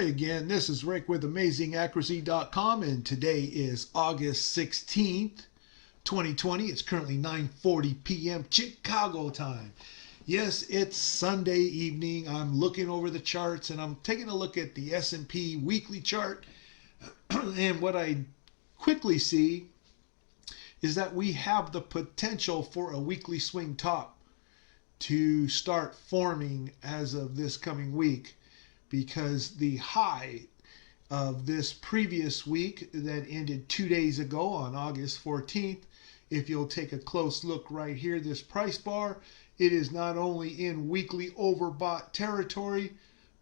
Hi again, this is Rick with AmazingAccuracy.com, and today is August 16th, 2020. It's currently 9:40 p.m. Chicago time. Yes, it's Sunday evening. I'm looking over the charts and I'm taking a look at the S&P weekly chart. And what I quickly see is that we have the potential for a weekly swing top to start forming as of this coming week, because the high of this previous week that ended 2 days ago on August 14th, if you'll take a close look right here, this price bar, it is not only in weekly overbought territory,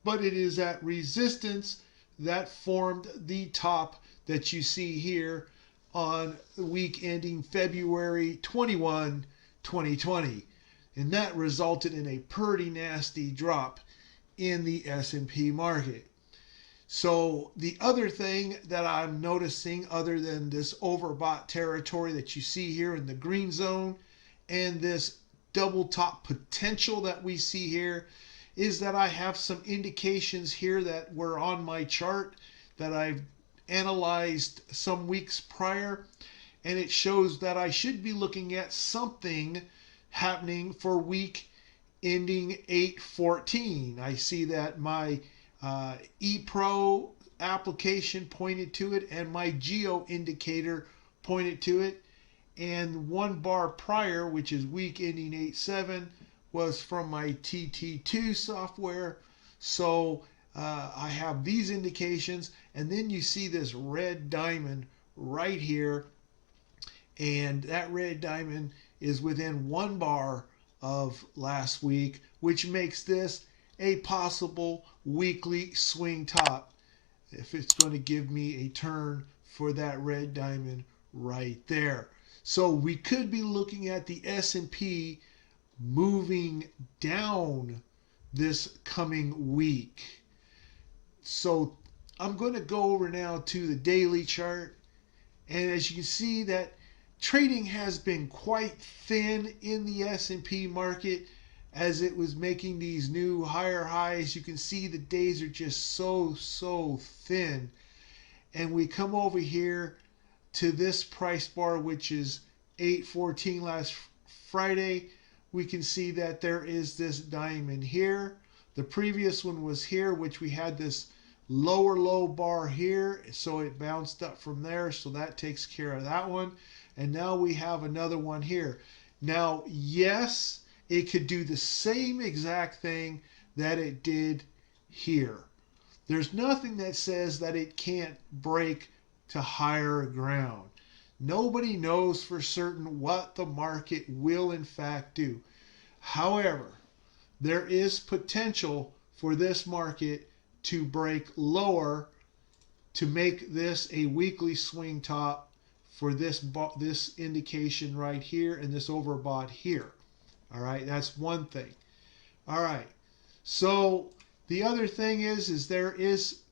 but it is at resistance that formed the top that you see here on the week ending February 21, 2020. And that resulted in a pretty nasty drop in the S&P market. So the other thing that I'm noticing, other than this overbought territory that you see here in the green zone and this double top potential that we see here, is that I have some indications here that were on my chart that I've analyzed some weeks prior, and it shows that I should be looking at something happening for week ending 8/14. I see that my ePro application pointed to it and my geo indicator pointed to it, and one bar prior, which is week ending 8/7, was from my TT2 software. So I have these indications, and then you see this red diamond right here, and that red diamond is within one bar of last week, which makes this a possible weekly swing top if it's going to give me a turn for that red diamond right there. So we could be looking at the S&P moving down this coming week. So I'm going to go over now to the daily chart, and as you can see that trading has been quite thin in the S&P market as it was making these new higher highs. You can see the days are just so thin. And we come over here to this price bar, which is 8/14 last Friday. We can see that there is this diamond here. The previous one was here, which we had this lower low bar here, so it bounced up from there, so that takes care of that one. And now we have another one here. Now, yes, it could do the same exact thing that it did here. There's nothing that says that it can't break to higher ground. Nobody knows for certain what the market will in fact do. However, there is potential for this market to break lower to make this a weekly swing top for this indication right here and this overbought here. All right, that's one thing. All right, so the other thing is there is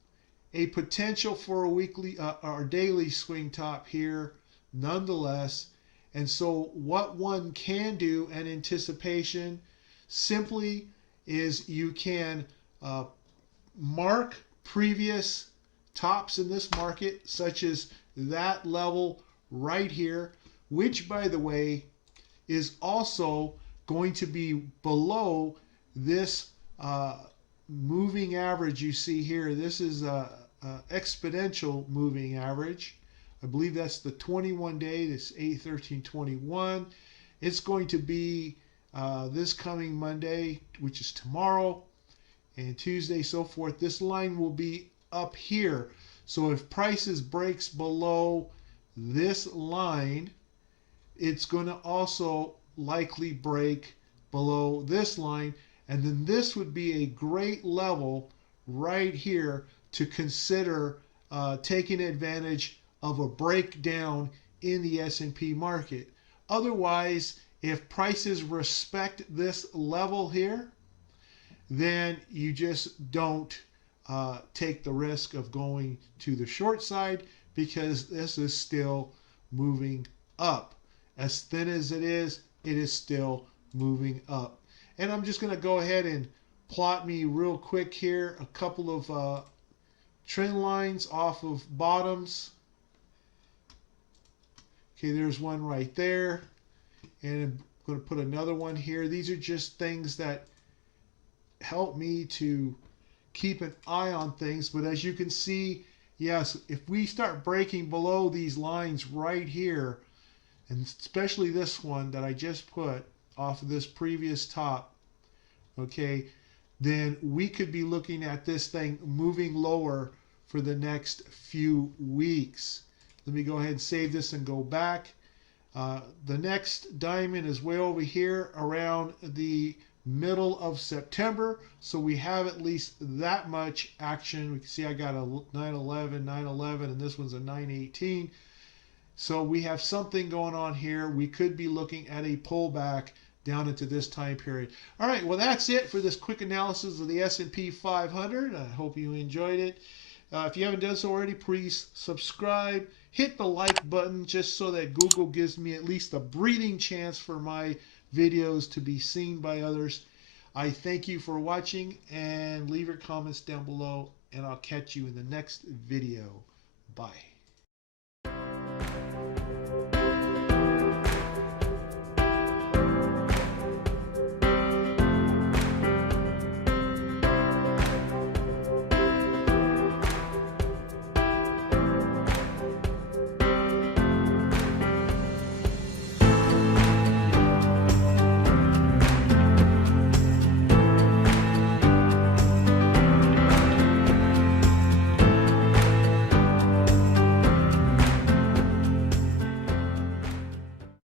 a potential for a weekly or daily swing top here nonetheless. And so what one can do in anticipation simply is you can mark previous tops in this market, such as that level right here, which by the way is also going to be below this moving average you see here. This is a exponential moving average. I believe that's the 21 day, this 8/13/21. It's going to be this coming Monday, which is tomorrow, and Tuesday, so forth. This line will be up here. So if prices breaks below this line, it's going to also likely break below this line, and then this would be a great level right here to consider taking advantage of a breakdown in the S&P market. Otherwise, if prices respect this level here, then you just don't take the risk of going to the short side, because this is still moving up. As thin as it is still moving up. And I'm just going to go ahead and plot me real quick here a couple of trend lines off of bottoms. Okay, there's one right there. And I'm going to put another one here. These are just things that help me to keep an eye on things. But as you can see, yes, if we start breaking below these lines right here, and especially this one that I just put off of this previous top, okay, then we could be looking at this thing moving lower for the next few weeks. Let me go ahead and save this and go back. The next diamond is way over here around the middle of September, so we have at least that much action. We can see I got a 911, 911, and this one's a 918. So we have something going on here. We could be looking at a pullback down into this time period. All right, well, that's it for this quick analysis of the S&P 500. I hope you enjoyed it. If you haven't done so already, please subscribe. Hit the like button just so that Google gives me at least a breathing chance for my videos to be seen by others. I thank you for watching, and leave your comments down below, and I'll catch you in the next video. Bye.